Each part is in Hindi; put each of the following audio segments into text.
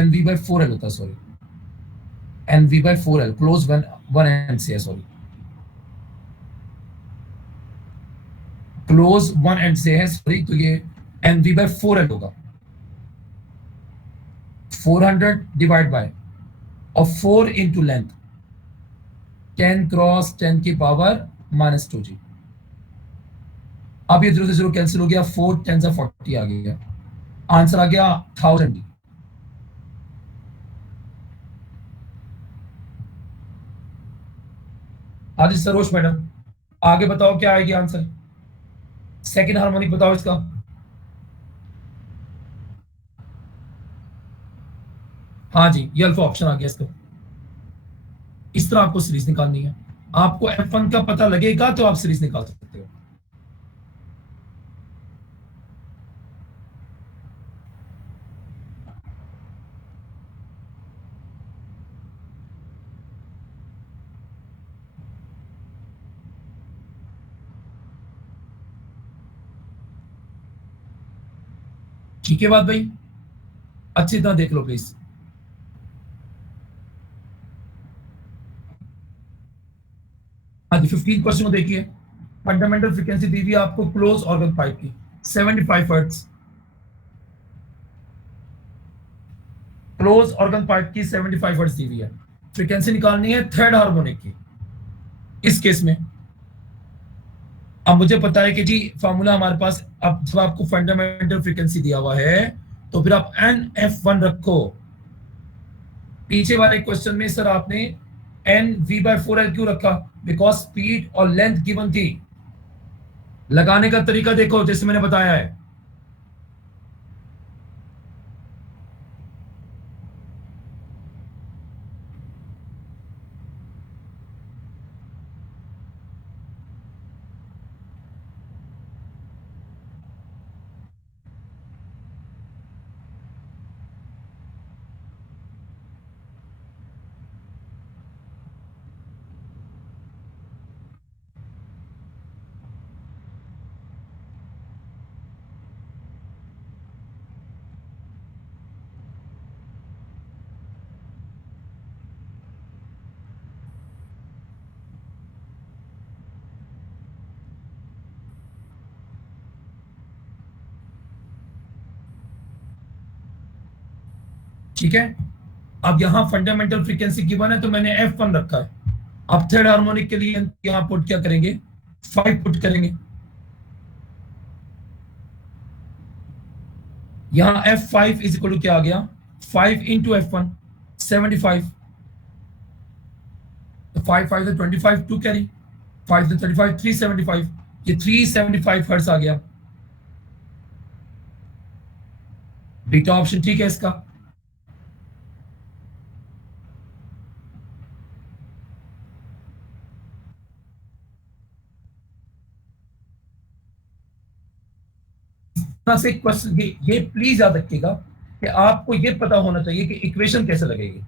एन वी बाई 4L होता है, sorry, n v by 4L close one end से है, सॉरी, क्लोज वन एंड से है, सॉरी, तो ये एन वी बाई 4L होगा, 400 डिवाइड बाय और 4 इंटू लेंथ 10 क्रॉस 10 की पावर -2G। अब ये 0 से 0 कैंसिल हो गया, 4 10 से 40 आ गया, आंसर आ गया 1000D। आज सरोज मैडम आगे बताओ क्या आएगी आंसर, सेकंड हार्मोनिक बताओ इसका। हाँ जी, ये अल्फा ऑप्शन आ गया इसका। इस तरह आपको सीरीज निकालनी है, आपको F1 का पता लगेगा तो आप सीरीज निकाल सकते हो। ठीक है बात भाई, अच्छी तरह देख लो प्लीज। हाँ जी, 15 क्वेश्चन को देखिए। फंडामेंटल फ्रीक्वेंसी दी हुई है आपको क्लोज ऑर्गन पाइप की 75 हर्ट्ज, क्लोज ऑर्गन पाइप की 75 हर्ट्ज दी हुई है। फ्रीक्वेंसी निकालनी है थर्ड हार्मोनिक की इस केस में। अब मुझे पता है कि जी फॉर्मूला हमारे पास, अब जब आपको फंडामेंटल फ्रीक्वेंसी दिया हुआ है तो फिर आप NF1 रखो। पीछे वाले क्वेश्चन में सर आपने NV/4L क्यों रखा? बिकॉज स्पीड और लेंथ गिवन थी। लगाने का तरीका देखो जैसे मैंने बताया है। ठीक है, अब यहां फंडामेंटल फ्रीक्वेंसी गिवन है तो मैंने F1 रखा है। अब थर्ड हार्मोनिक के लिए यहां पुट क्या करेंगे? 5 पुट करेंगे। यहां F5 इज इक्वल टू क्या आ गया? 5 इंटू F1 75, तो 5 5 से 25 2 कैरी, 5 से 35 375, ये 375 हर्ट्ज आ गया। बीटा ऑप्शन ठीक है इसका। से क्वेश्चन ये प्लीज याद रखिएगा कि आपको ये पता होना चाहिए कि इक्वेशन कैसे लगेगी।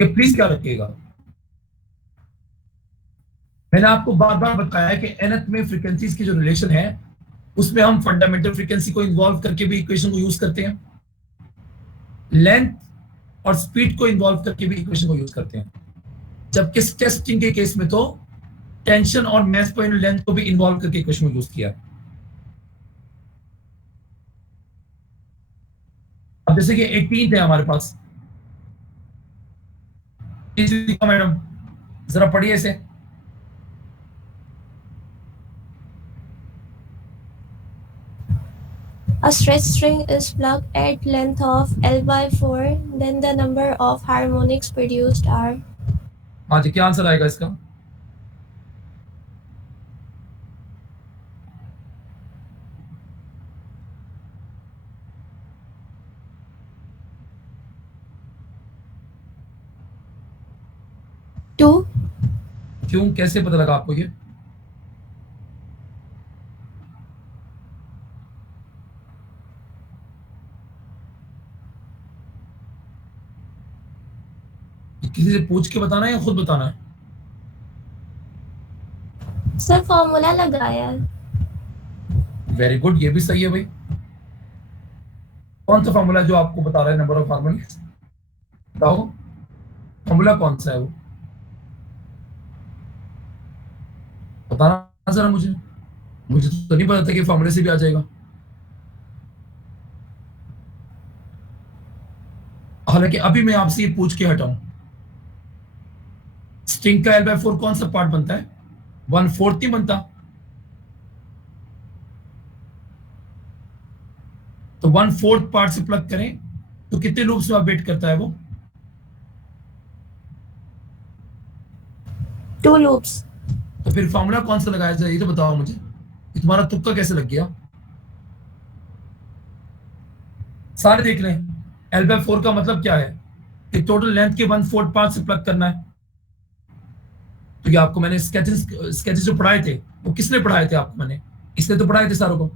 ये प्लीज क्या रखिएगा, मैंने आपको बार बार बताया कि nth में फ्रीक्वेंसीज की जो रिलेशन है उसमें हम फंडामेंटल फ्रीक्वेंसी को इन्वॉल्व करके भी इक्वेशन को यूज करते हैं, लेंथ और स्पीड को इन्वॉल्व करके भी इक्वेशन को यूज करते हैं। जबकि टेस्टिंग के केस में तो टेंशन और मास पर यूनिट लेंथ को भी इन्वॉल्व करके इक्वेशन को यूज किया। अब जैसे कि 18 है हमारे पास, मैडम जरा पढ़िए इसे। A stretched string is plucked at length of L/4, then the number of harmonics produced are। हाँ जी, क्या आंसर आएगा इसका? क्यों, कैसे पता लगा आपको ये? किसी से पूछ के बताना है या खुद बताना है? सर फॉर्मूला लगाया। वेरी गुड, ये भी सही है भाई। कौन सा फॉर्मूला जो आपको बता रहा है नंबर ऑफ हार्मोनिक्स? बताओ फॉर्मूला कौन सा है वो, बताना जरा मुझे। मुझे तो नहीं पता था कि फॉर्मूले से भी आ जाएगा। हालांकि अभी मैं आपसे ये पूछ के हटाऊं, स्ट्रिंग का L/4 कौन सा पार्ट बनता है? 1/4 नहीं बनता। तो 1/4 पार्ट से प्लग करें तो कितने लूप्स में अपडेट करता है वो? 2 loops. तो फिर फॉर्मूला कौन सा लगाया जाए ये तो बताओ मुझे। ये तुम्हारा तुक्का कैसे लग गया? सारे देख लें। L/4 का मतलब क्या है कि टोटल लेंथ के 1/4 पार्ट से प्लग करना है। तो ये आपको मैंने स्केचेस जो पढ़ाए थे वो किसने पढ़ाए थे आपको? मैंने इसने तो पढ़ाए थे सारों को।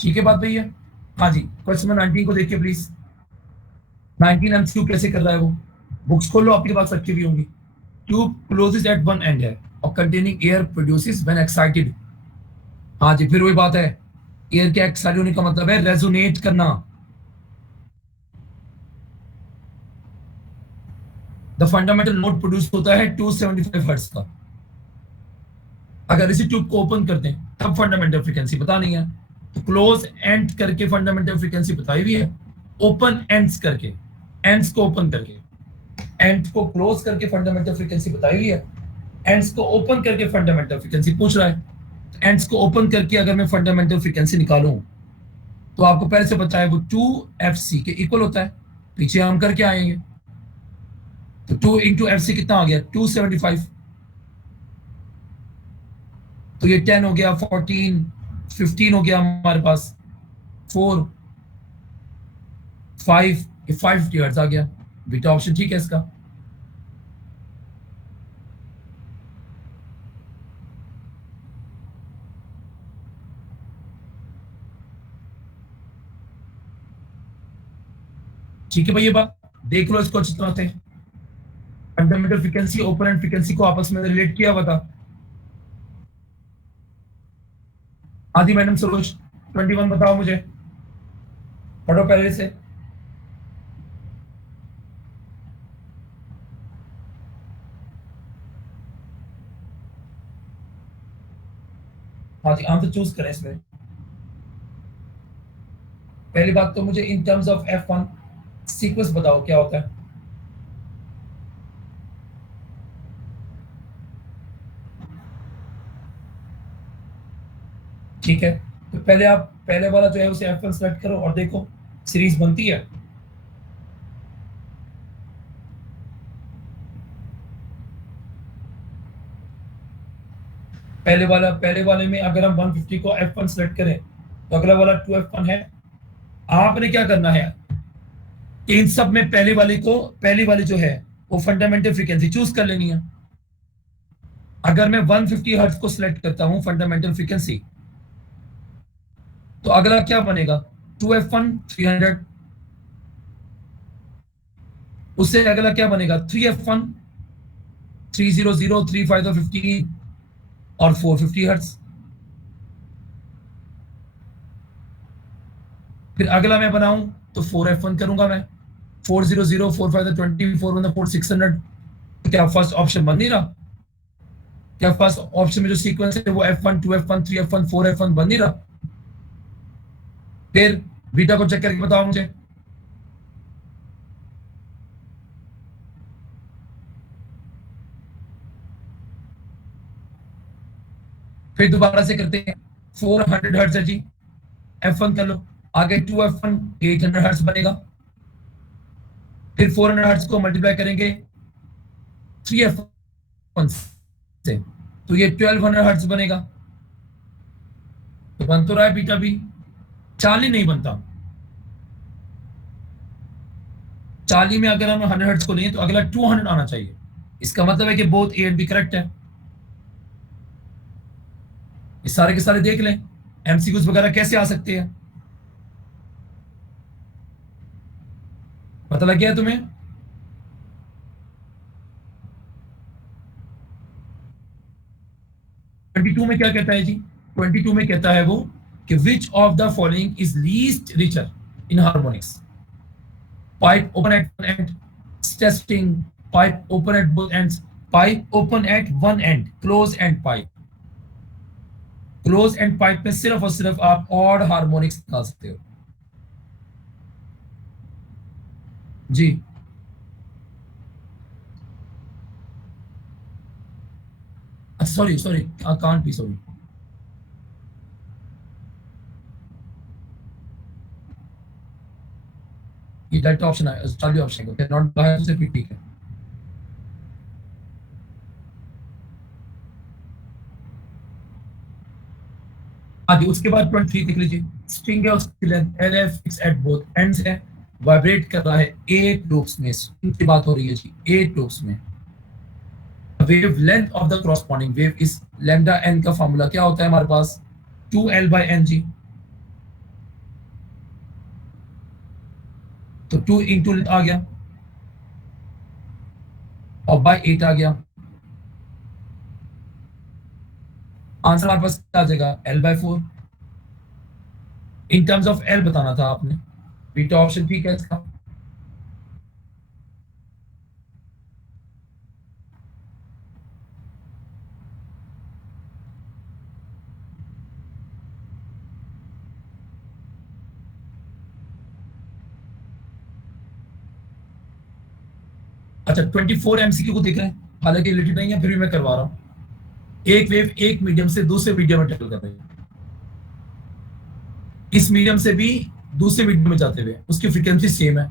ठीक है बात भैया। हाँ जी, क्वेश्चन नंबर 19 को देखिए प्लीज। 19 MCQ कैसे कर रहा है वो? बुक्स खोलो, आपके पास रखी हुई होंगी। Tube closes at one end है और containing air produces when excited. हाँ जी, फिर वही बात है, एयर के एक्साइटेड होने का मतलब है रेजोनेट करना। द फंडामेंटल नोट प्रोड्यूस होता है 275 हर्ट्ज का। अगर इसी ट्यूब को ओपन करते हैं तब फंडामेंटल फ्रीक्वेंसी पता नहीं है। तो क्लोज एंड करके फंडामेंटल फ्रीक्वेंसी बताई हुई है, ओपन एंड्स करके, एंड्स को ओपन करके, एंड को क्लोज करके फंडामेंटल फ्रीक्वेंसी बताई हुई है, एंड्स को ओपन करके फंडामेंटल फ्रीक्वेंसी पूछ रहा है। एंड्स को ओपन करके अगर मैं फंडामेंटल फ्रीक्वेंसी निकालूं तो आपको पहले से पता है वो 2FC के इक्वल होता है। पीछे हम करके आएंगे तो 2 इंटू FC कितना आ गया? 275। तो ये 10 हो गया, 14, 15 हो गया हमारे पास, 4, 5, ये 550 हर्ट्ज आ गया। बीटा ऑप्शन ठीक है इसका। ठीक है भैया, बात देख लो इसको अच्छी तरह से। Fundamental frequency open and frequency को आपस में रिलेट किया हुआ था। आदि मैडम सरोज 21 बताओ मुझे, पढ़ो पहले से। हाँ जी, आंसर चूज करें इसमें। पहली बात तो मुझे in terms of F1 sequence बताओ क्या होता है। ठीक है, तो पहले आप पहले वाला जो है उसे F1 सेलेक्ट करो और देखो सीरीज बनती है। पहले वाले में अगर हम 150 को F1 सेलेक्ट करें तो अगला वाला 2F1 है। आपने क्या करना है, इन सब में पहली वाली जो है वो फंडामेंटल फ्रीक्वेंसी चूज कर लेनी है। अगर मैं 150 हर्ट्ज को सिलेक्ट करता हूं फंडामेंटल फ्रीक्वेंसी, तो अगला क्या बनेगा? 2F1 300। उससे अगला क्या बनेगा? 3F1 300, 350, और 450 हर्ट्ज। फिर अगला मैं बनाऊं तो 4F1 करूंगा मैं, 400, 450, 24, 4 600। क्या फर्स्ट ऑप्शन बन नहीं रहा? क्या फर्स्ट ऑप्शन में जो सीक्वेंस है वो F1 2F1 3F1 4F1 बन नहीं रहा? फिर बीटा को चेक करके बताओ मुझे। फिर दोबारा से करते हैं। 400 हर्ट्ज है जी, F1 कर लो। आगे 2F1 800 हर्ट्ज बनेगा। फिर 400 हर्ट्ज को मल्टीप्लाई करेंगे 3F1 से, तो ये 1200 हर्ट्ज बनेगा। तो बन तो रहा है बीटा भी। चार्ली नहीं बनता। चार्ली में अगर हम 100 हर्ट्ज को लें तो अगला 200 आना चाहिए। इसका मतलब है कि both A and B correct है। ये सारे के सारे देख लें, एमसीक्यूज वगैरह कैसे आ सकते हैं। पता लग गया है तुम्हें? ट्वेंटी टू में क्या कहता है जी? 22 में कहता है वो कि which of the following is least richer in harmonics? Pipe open at one end, testing, pipe open at both ends, pipe open at one end, close end pipe. Close end pipe में सिर्फ और सिर्फ आप ऑड हार्मोनिक्स निकाल सकते हो जी। Sorry sorry, can't be sorry. ये डायरेक्ट ऑप्शन है, चार्ली ऑप्शन है, नॉट बाय से भी ठीक है। आगे उसके बाद 23 देख लीजिए। स्ट्रिंग है, उसकी लेंथ एल है, फिक्स एट बोथ एंड्स है, वाइब्रेट कर रहा है 8 लूप्स में। स्ट्रिंग की बात हो रही है जी, 8 लूप्स में। Wave length of the corresponding wave is lambda n. का फार्मूला क्या होता है हमारे पास? 2L/n जी। तो 2 इंटू लेंथ आ गया और बाय 8 आ गया। आंसर हमारे पास क्या आ जाएगा? L/4। In terms of L बताना था आपने। बीटा ऑप्शन ठीक है इसका। अच्छा, 24 एमसीक्यू को देख रहे हैं, हालांकि रिलेटेड नहीं है फिर भी मैं करवा रहा हूँ। एक वेव एक मीडियम से दूसरे मीडियम में ट्रेवल कर रही है। इस मीडियम से भी दूसरे मीडियम में जाते हुए उसकी फ्रीक्वेंसी सेम है,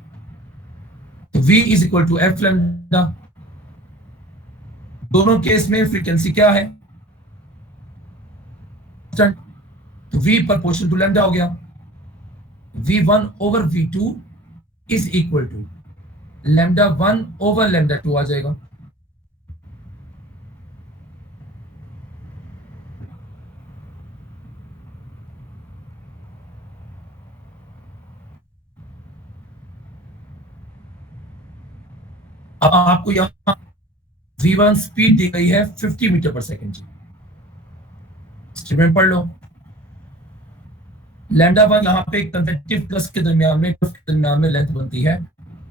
तो v is equal to f lambda. दोनों केस में फ्रीक्वेंसी क्या है? तो v प्रोपोर्शनल टू लैम्डा हो गया। v1 over v2 is equal to lambda 1 over lambda 2 आ जाएगा। अब आपको यहां v1 स्पीड दी गई है 50 मीटर पर सेकेंड जी। स्टेटमेंट पढ़ लो। लैम्डा 1 यहाँ पे कंसेक्टिव प्लस के दरमियान में, लेंथ बनती है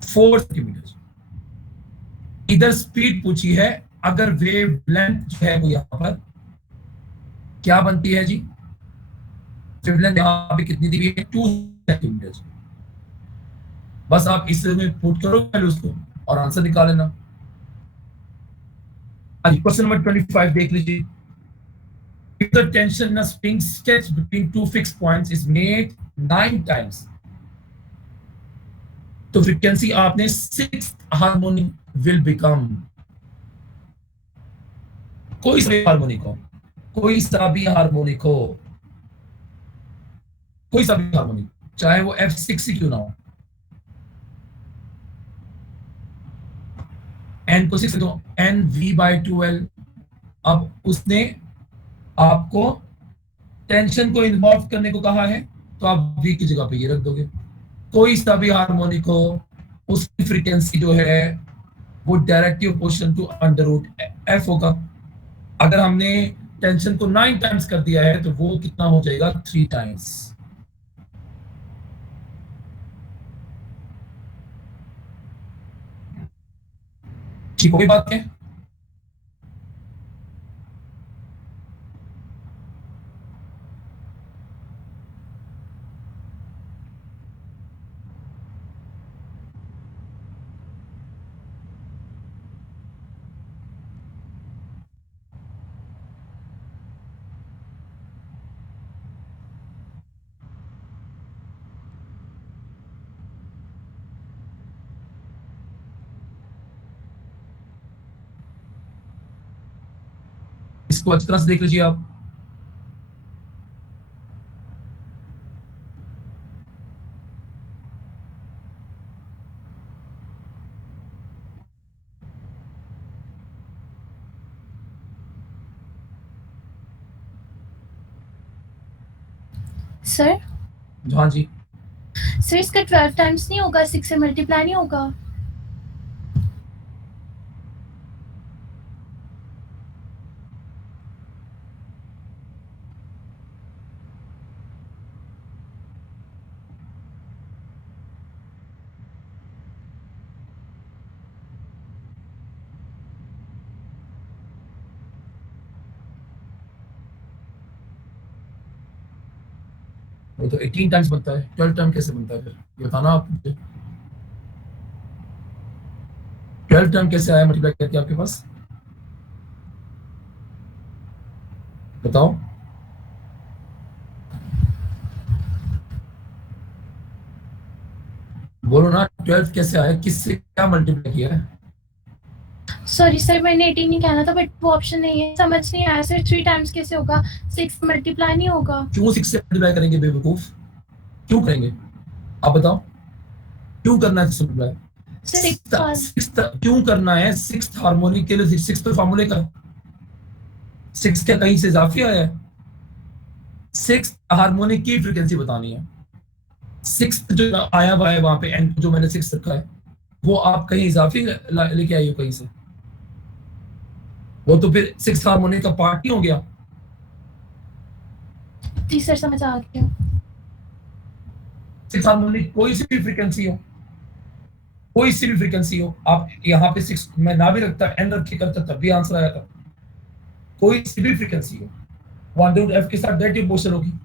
4 सेंटीमीटर। इधर स्पीड पूछी है, अगर वेव लेंथ जो है वो यहाँ पर क्या बनती है जी? वेव लेंथ यहाँ पे कितनी दी हुई है? 2 सेंटीमीटर। बस आप इसमें पुट करो पहले उसको और आंसर निकाल लेना। क्वेश्चन नंबर 25 देख लीजिए। If the tension in a spring stretched between two fixed points is made 9 times, तो फ्रीक्वेंसी आपने 6th हार्मोनिक विल बिकम। कोई सा भी हार्मोनिक हो, कोई सा भी हार्मोनिक हो, कोई सा भी हार्मोनिक, चाहे वो F6 ही क्यों ना हो। एन को 6 दो, एन v/2l। अब उसने आपको टेंशन को इन्वॉल्व करने को कहा है, तो आप v की जगह पे ये रख दोगे। कोई सा भी हार्मोनिक हो, उसकी फ्रीक्वेंसी जो है वो directly proportional to under root f होगा। अगर हमने टेंशन को 9 टाइम्स कर दिया है तो वो कितना हो जाएगा? 3 टाइम्स। ठीक हो गई बात है? इसको अच्छी तरह से देख लीजिए आप। सर हाँ जी, सर इसका 12 टाइम्स नहीं होगा, 6 से मल्टीप्लाई नहीं होगा? वो तो 18 टाइम्स बनता है, 12 टाइम कैसे बनता है फिर ये बताना आप मुझे। 12 टाइम कैसे आया मल्टीप्लाई करके आपके पास, बताओ। बोलो ना, 12 कैसे आया, किससे क्या मल्टीप्लाई किया है? सॉरी सर, मैंने 18 नहीं कहना था, बट वो ऑप्शन नहीं है, समझ नहीं आया सर। 3 टाइम्स कैसे होगा? 6 मल्टीप्लाई नहीं होगा? क्यों 6 से मल्टीप्लाई करेंगे बेवकूफ, क्यों करेंगे आप बताओ, क्यों करना है मल्टीप्लाई? सर एक बार सिक्स क्यों करना है? सिक्स हार्मोनिक के लिए सिक्स तो फार्मूले का, सिक्स क्या कहीं से इजाफी आया है? सिक्स हार्मोनिक की फ्रीक्वेंसी बतानी है। सिक्स जो आया हुआ है वहां पे एन जो मैंने सिक्स रखा है, वो आप कहीं इजाफी लेके आई हो कहीं से, वो तो फिर सिक्स हार्मोनिक का पार्ट नहीं हो गया। जी सर, समझ आ गया। सिक्स हार्मोनिक कोई सी भी फ्रीक्वेंसी हो, कोई सी भी फ्रीक्वेंसी हो, आप यहाँ पे सिक्स मैं ना भी रखता एन रखे करता तब भी आंसर आया था। कोई सी भी फ्रीक्वेंसी हो, वन रूट एफ के साथ डायरेक्ट मोशन होगी।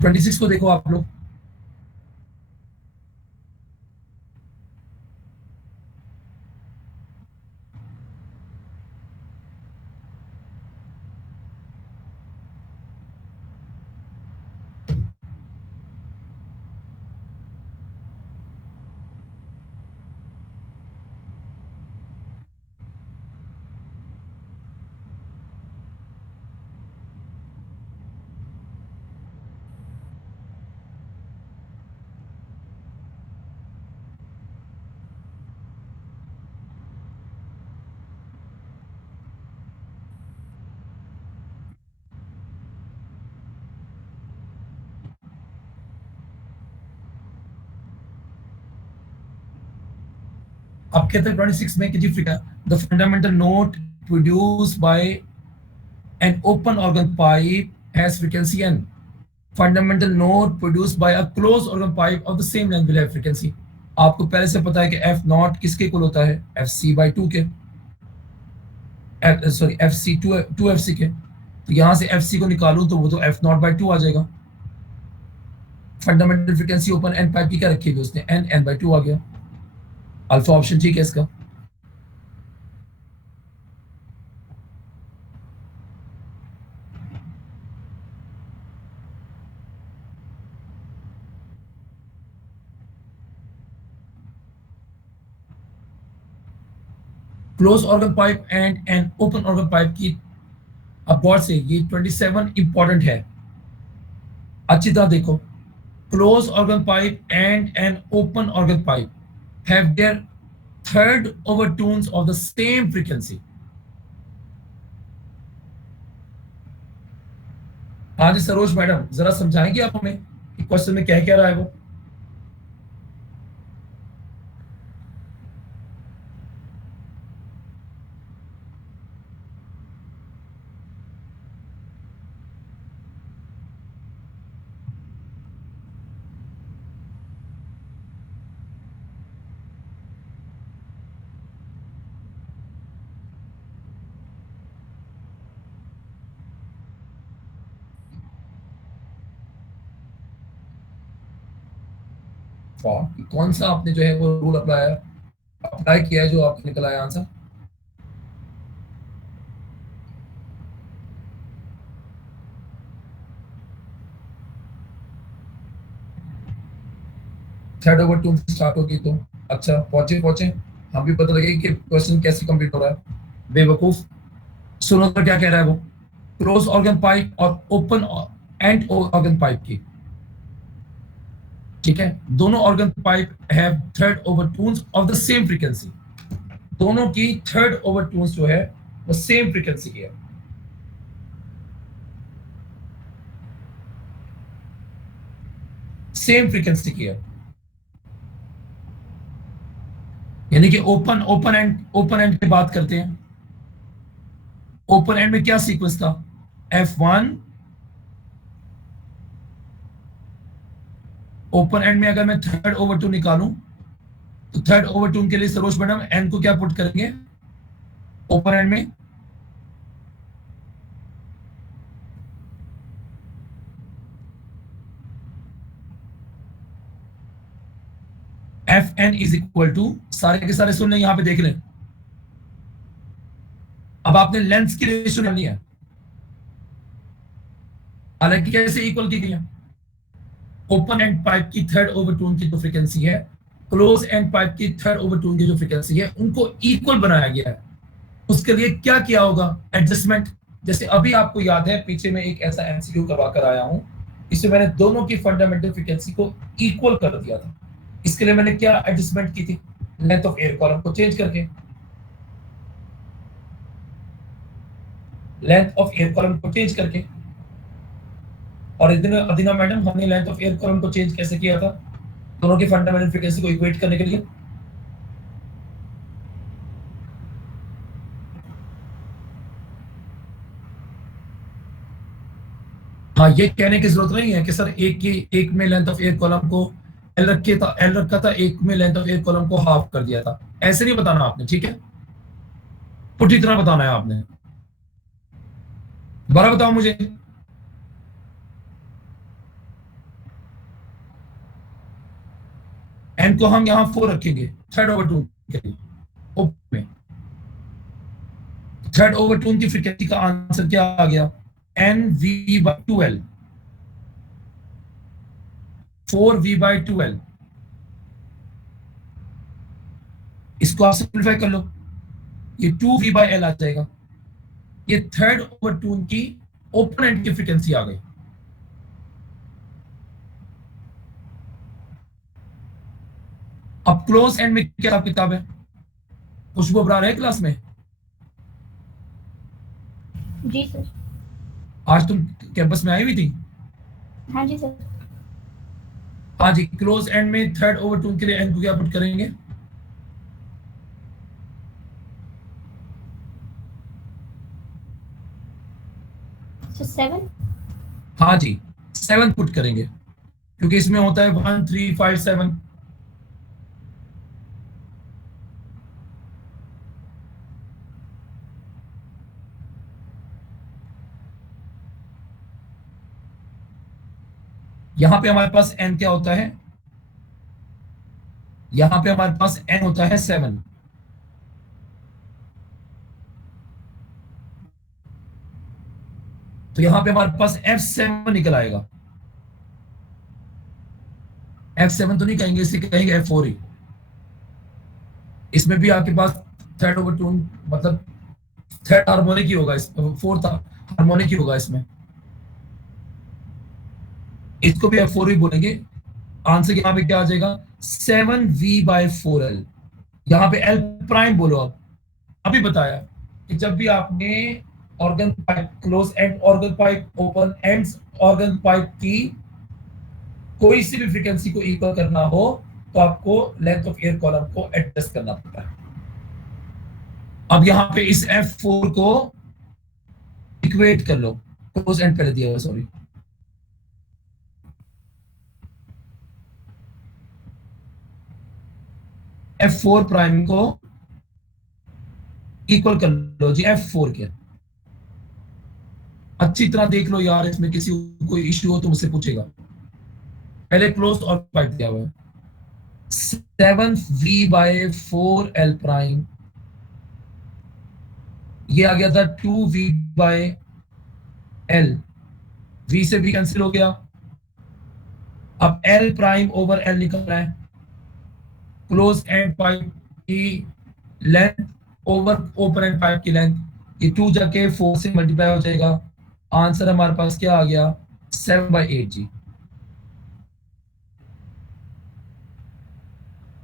ट्वेंटी सिक्स को देखो आप लोग, आप कहते हैं 26 में कि जी the fundamental note produced by an open organ pipe has frequency N, fundamental note produced by a closed organ pipe of the same length will have frequency. आपको पहले से पता है कि एफ नॉट किसके इक्वल होता है, एफ सी बाई टू के, sorry f c two f c के। तो यहां से एफ सी को निकालूं तो वो तो एफ नॉट बाई टू आ जाएगा। Fundamental frequency open end pipe की क्या रखी हुई उसने, एन एन बाई टू आ गया। अल्फा ऑप्शन ठीक है इसका। Close organ pipe and an open organ pipe की, अब गौर से ये 27 इंपॉर्टेंट है, अच्छी तरह देखो। Close organ pipe and an open organ pipe have their third overtones of the same frequency. हाँ जी सरोज मैडम, जरा समझाएंगे आप हमें कि क्वेश्चन में क्या क्या रहा है वो। फॉर, कौन सा आपने जो है वो रूल अप्लाई किया है जो आपको निकला है answer? Third over two start होगी तो अच्छा पहुंचे, हम भी पता लगे कि क्वेश्चन कैसे कंप्लीट हो रहा है। बेवकूफ, सुनो तो क्या कह रहा है वो, क्लोज ऑर्गन पाइप और ओपन एंड ऑर्गन पाइप की, ठीक है, दोनों organ pipe have third overtones of the same frequency, दोनों की थर्ड ओवरटोन्स जो है वो सेम फ्रीक्वेंसी की है। सेम फ्रीक्वेंसी की है, यानी कि ओपन एंड की बात करते हैं। ओपन एंड में क्या सीक्वेंस था? F1, ओपन एंड में अगर मैं थर्ड ओवरटोन निकालूं तो थर्ड ओवरटोन के लिए सरोज मैडम एन को क्या पुट करेंगे ओपन एंड में? Fn इज इक्वल टू, सारे के सारे सुन लें, यहां पे देख लें। अब आपने लेंथ की रेशियो लेनी है, हालांकि कैसे इक्वल की गई है? ओपन एंड पाइप की थर्ड ओवरटोन की जो फ्रीक्वेंसी है, क्लोज एंड पाइप की थर्ड ओवरटोन की जो फ्रीक्वेंसी है, उनको इक्वल बनाया गया है। उसके लिए क्या किया होगा? एडजस्टमेंट। जैसे अभी आपको याद है, पीछे में एक ऐसा एमसीक्यू करवा कर आया हूं, इसमें मैंने दोनों की फंडामेंटल फ्रीक्वेंसी को इक्वल कर दिया था। इसके लिए मैंने क्या एडजस्टमेंट की थी? लेंथ ऑफ एयर कॉलम को चेंज करके, लेंथ ऑफ एयर कॉलम को चेंज करके। और अदिना मैडम, हमने लेंथ ऑफ एयर कॉलम को चेंज कैसे किया था? दोनों की फंडामेंटल फ्रीक्वेंसी को इक्वेट करने के लिए। हाँ, ये कहने की जरूरत नहीं है कि सर एक में लेंथ ऑफ एयर कॉलम को एल रखा था, एक में लेंथ ऑफ एयर कॉलम को हाफ कर दिया था, ऐसे नहीं बताना आपने, ठीक है? पूरी तरह बताना है आपने। दोबारा बताओ मुझे। एन को हम यहां 4 रखेंगे थर्ड ओवरटोन के लिए, ओपन में। थर्ड ओवरटोन की फ्रीक्वेंसी का आंसर क्या आ गया? NV/12, 4V/12। इसको आप सिंप्लीफाई कर लो, ये 2V/L आ जाएगा। ये थर्ड ओवरटोन की ओपन एंड की फ्रीक्वेंसी आ गई। अब क्लोज एंड में क्या किताब है? खुशबू अबरार है क्लास में? जी सर। आज तुम कैंपस में आई हुई थी? हाँ जी सर। हाँ जी, क्लोज एंड में थर्ड ओवरटोन के लिए एन को क्या पुट करेंगे? सर 7। हाँ जी, 7 पुट करेंगे, क्योंकि इसमें होता है 1 3 5 7। यहां पे हमारे पास एन क्या होता है? यहां पे हमारे पास एन होता है 7। तो यहां पे हमारे पास F7 निकल आएगा। F7 तो नहीं कहेंगे, इसे कहेंगे F4 ही। इसमें भी आपके पास थर्ड ओवरटोन मतलब थर्ड हार्मोनिक ही होगा, इस फोर्थ हार्मोनिक ही होगा इसमें। इसको भी F4 ही बोलेंगे। आंसर यहाँ पे क्या आ जाएगा? 7V/4L। यहाँ पे L प्राइम बोलो। अब अभी बताया कि जब भी आपने organ pipe, close and organ pipe, open and organ pipe की कोई सी भी फ्रीक्वेंसी को इक्वल करना हो तो आपको लेंथ ऑफ एयर कॉलम को एडजस्ट करना पड़ता है। अब यहां पे इस F4 को इक्वेट कर लो, क्लोज एंड पहले दिया हुआ, सॉरी। F4 प्राइम को इक्वल कर लो जी F4 के। अच्छी तरह देख लो यार, इसमें किसी को कोई इश्यू हो तो मुझसे पूछेगा। पहले क्लोज और पाइप दिया हुआ है। 7v/4l प्राइम, ये आ गया था 2v/l, v से v कैंसिल हो गया। अब l प्राइम ओवर l निकल रहा है, क्लोज एंड पाइप की length over open and pipe की लेंथ, ये 2 जाके 4 से मल्टीप्लाई हो जाएगा। आंसर हमारे पास क्या आ गया, 7/8 जी।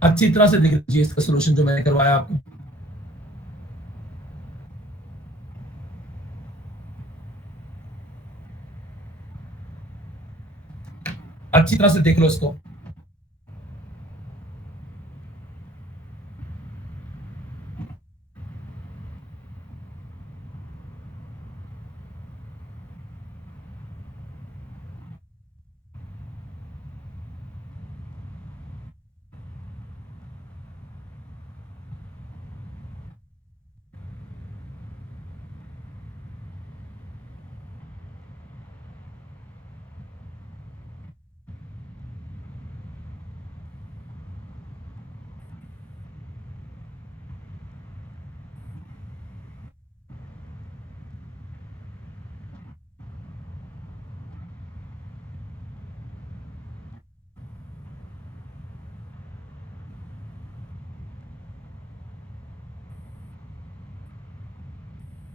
अच्छी तरह से देख लीजिए इसका सॉल्यूशन जो मैंने करवाया आपको। अच्छी तरह से देख लो इसको।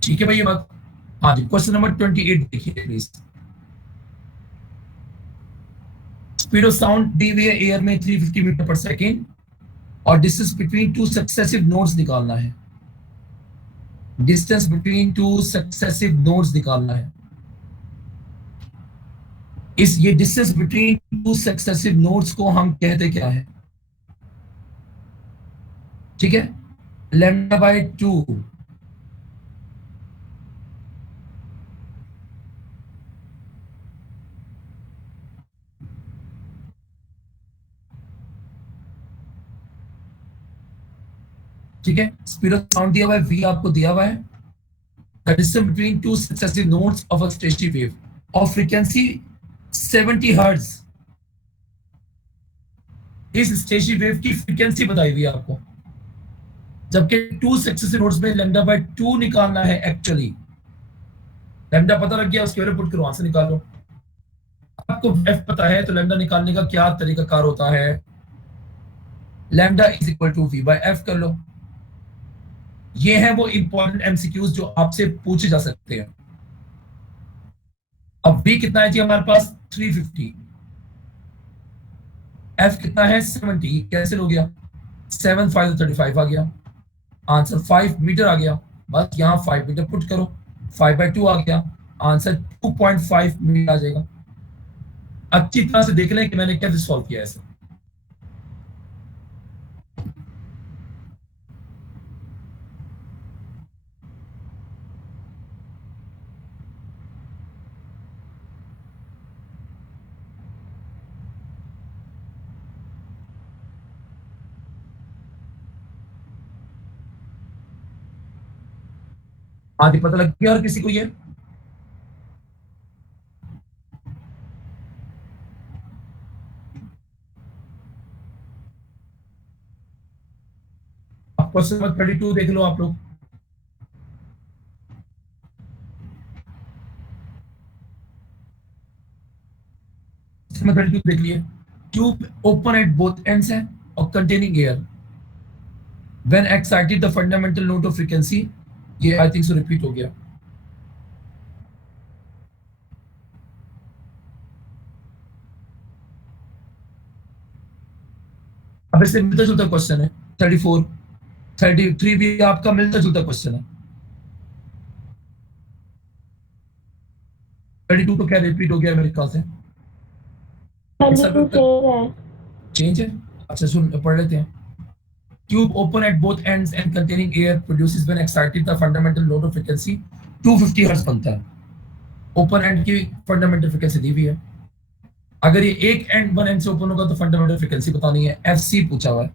ठीक है भाई ये बात। हाँ जी, क्वेश्चन नंबर 28 देखिए प्लीज। स्पीड ऑफ साउंड दी हुई है एयर में 350 मीटर पर सेकेंड और distance between two successive nodes निकालना है। Distance between two successive nodes निकालना है। इस ये distance between two successive nodes को हम कहते क्या है, ठीक है, λ/2। ठीक है, स्पीड ऑफ साउंड दिया हुआ है, v आपको दिया हुआ है, the distance between two successive nodes of a stationary wave of frequency 70 hertz. इस स्टेशनरी वेव की फ्रीक्वेंसी बताई हुई है आपको, जबकि टू सक्सेसिव नोड्स में λ/2 निकालना है। एक्चुअली लैम्डा पता लग गया, उसके ऊपर पुट करो, आंसर निकालो। आपको f पता है तो लैम्डा निकालने का क्या तरीका कार होता है, lambda is equal to v/f कर लो। ये है वो इंपॉर्टेंट एमसीक्यूज जो आपसे पूछे जा सकते हैं। अब v कितना है जी हमारे पास 350, f कितना है 70, कैंसिल हो गया, 7 5 35 आ गया, आंसर 5 मीटर आ गया। बस यहाँ 5 मीटर पुट करो, 5/2 आ गया, आंसर 2.5 मीटर आ जाएगा। अच्छी तरह से देख लें कि मैंने कैसे सॉल्व किया है इसे। आदि पता लग गया और किसी को ये, क्वेश्चन नंबर 32 देख लो आप लोग। नंबर 32 देख लिए, tube open at both ends है और containing air, when excited the fundamental note of frequency, ये आई थिंक सो रिपीट हो गया। अब इससे मिलता जुलता क्वेश्चन है 34, 33 भी आपका मिलता जुलता क्वेश्चन है। 32 तो क्या रिपीट हो गया मेरे ख्याल से, चेंज है। अच्छा सुन पढ़ लेते हैं। Tube open at both ends and containing air produces when excited the fundamental load of frequency 250 hertz बनता है। ओपन एंड की फंडामेंटल फ्रीक्वेंसी दी हुई है। अगर ये एक एंड वन एंड से ओपन होगा तो फंडामेंटल फ्रीक्वेंसी बतानी है, एफसी पूछा हुआ है।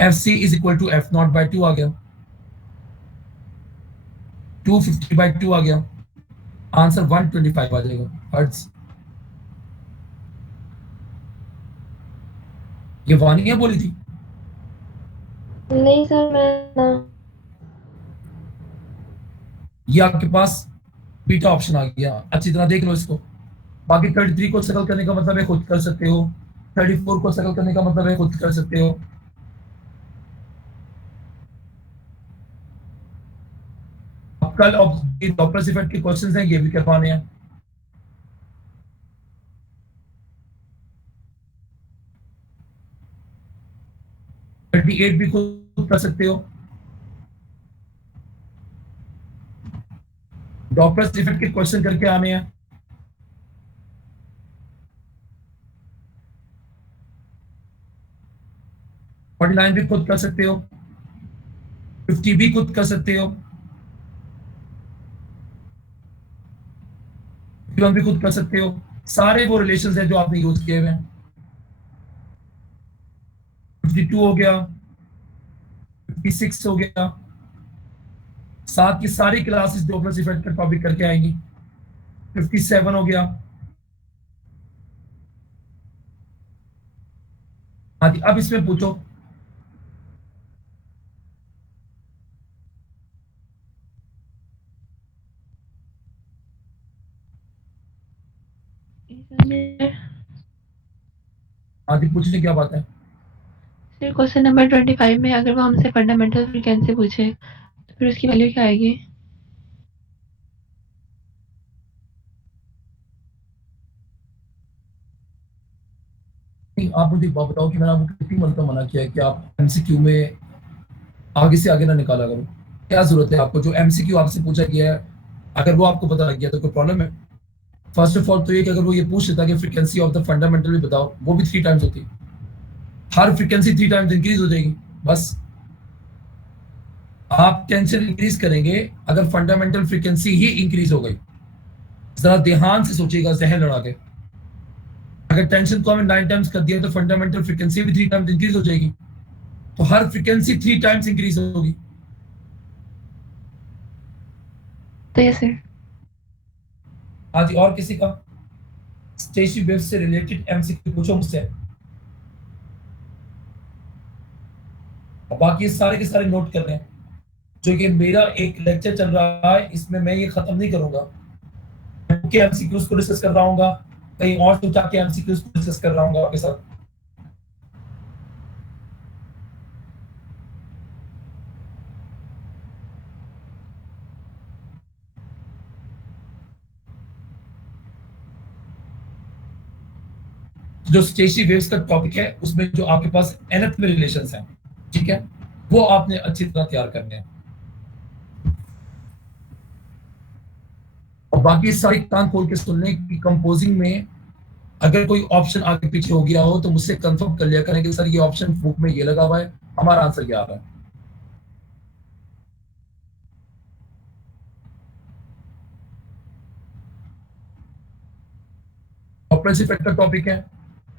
FC is equal to f0/2 आ गया, 250/2 आ गया, आंसर 125 आ जाएगा हर्ट्ज। ये वानिया बोली थी? नहीं सर, मैं ना। ये आपके पास बीटा ऑप्शन आ गया, अच्छी तरह देख लो इसको। बाकी 33 को सर्कल करने का मतलब है खुद कर सकते हो, 34 को सर्कल करने का मतलब है खुद कर सकते हो। अब कल डॉपलर इफेक्ट के क्वेश्चंस हैं, ये भी करवाने हैं। थर्टी एट भी खुद कर सकते हो। डॉपलर इफेक्ट के क्वेश्चन करके आने हैं। फोर्टी नाइन भी खुद कर सकते हो, 50 भी खुद कर सकते हो, 51 भी खुद कर सकते हो। सारे वो रिलेशंस हैं जो आपने यूज किए हुए हैं। 52 हो गया, 56 हो गया, साथ की सारी क्लासेस डॉपलर इफेक्ट का टॉपिक करके आएंगी। 57 हो गया। हाँ जी, अब इसमें पूछो। हाँ जी, पूछने क्या बात है? सर क्वेश्चन नंबर 25 में अगर वो हमसे फंडामेंटल फ्रीक्वेंसी पूछे तो फिर उसकी वैल्यू क्या आएगी? नहीं, आप मुझे बात बताओ कि मैंने आपको कितनी मरतबा मना किया है कि आप एमसीक्यू में आगे से आगे ना निकाला करो। क्या जरूरत है आपको? जो एमसीक्यू आपसे पूछा गया है, अगर वो आपको पता लग गया तो कोई प्रॉब्लम है? फर्स्ट ऑफ ऑल तो ये कि अगर वो ये पूछ लेता कि फ्रीक्वेंसी ऑफ द फंडामेंटल भी बताओ, वो भी 3 टाइम्स होती। हर फ्रीक्वेंसी 3 टाइम्स इंक्रीज हो जाएगी बस। आप टेंशन इंक्रीज करेंगे अगर फंडामेंटल फ्रीक्वेंसी ही इंक्रीज हो गई। जरा ध्यान से सोचिएगा, जहन लड़ा के। अगर टेंशन को हमें 9 टाइम्स कर दिया तो फंडामेंटल फ्रीक्वेंसी भी 3 टाइम्स इंक्रीज हो जाएगी, तो हर फ्रीक्वेंसी 3 टाइम्स इंक्रीज होगी। तो ये सर आज और किसी का स्टेशनरी वेव से रिलेटेड एमसीक्यू पूछो मुझसे। और बाकी सारे के सारे नोट कर लें। जो कि मेरा एक लेक्चर चल रहा है, इसमें मैं ये खत्म नहीं करूंगा। के एमसीक्यूज को डिस्कस कर रहा हूँ, कहीं और तो जाके एमसीक्यूज को डिस्कस कर रहा हूँ आपके साथ। जो स्टेशनरी वेव्स का टॉपिक है उसमें जो आपके पास nth में रिलेशंस हैं, ठीक है, वो आपने अच्छी तरह तैयार करने हैं। और बाकी सारी कान खोल के सुन लें कि कंपोजिंग में अगर कोई ऑप्शन आगे पीछे हो गया हो तो मुझसे कंफर्म कर लिया करें कि सर ये ऑप्शन बुक में ये लगा हुआ है, हमारा आंसर क्या आ रहा है। डॉपलर इफेक्ट का टॉपिक है।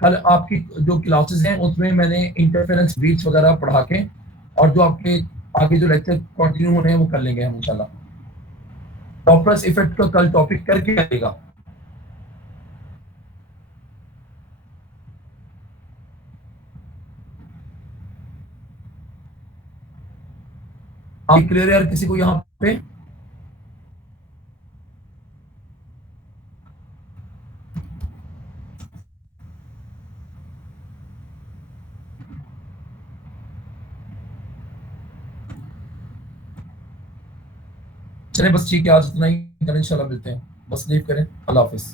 कल आपकी जो क्लासेस हैं उसमें मैंने इंटरफेरेंस बीट्स वगैरह पढ़ा के, और जो आपके आगे जो लेक्चर कंटिन्यू होने हैं वो कर लेंगे हम इंशाल्लाह। डॉपलर इफेक्ट का कल टॉपिक करके आएगा। आप क्लियर है यार किसी को यहाँ पे? चले बस ठीक है, आज इतना ही, इंशाल्लाह मिलते हैं। बस लीव करें, अल्लाह हाफिज।